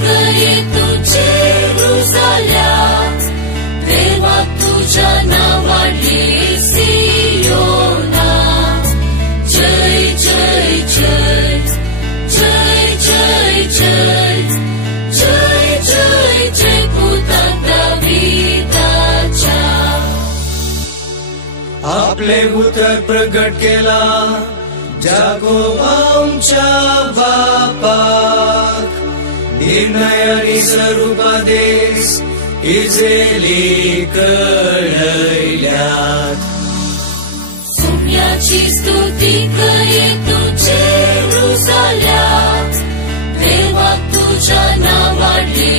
करे तुझे रुजाल्या, देवा तुझ्या नावाने सियोना. जय जय जय जय जय जय जय जय जय पुता दाविदाच्या. आपले उतर प्रगट केला याकोब आमच्या बापाक. निर्णय आणि स्वरूपादेश इस्रायली कळयल्यात. सोम्याची स्तुती करे तुझे रुजाल्या, देवा तुझ्या नावाने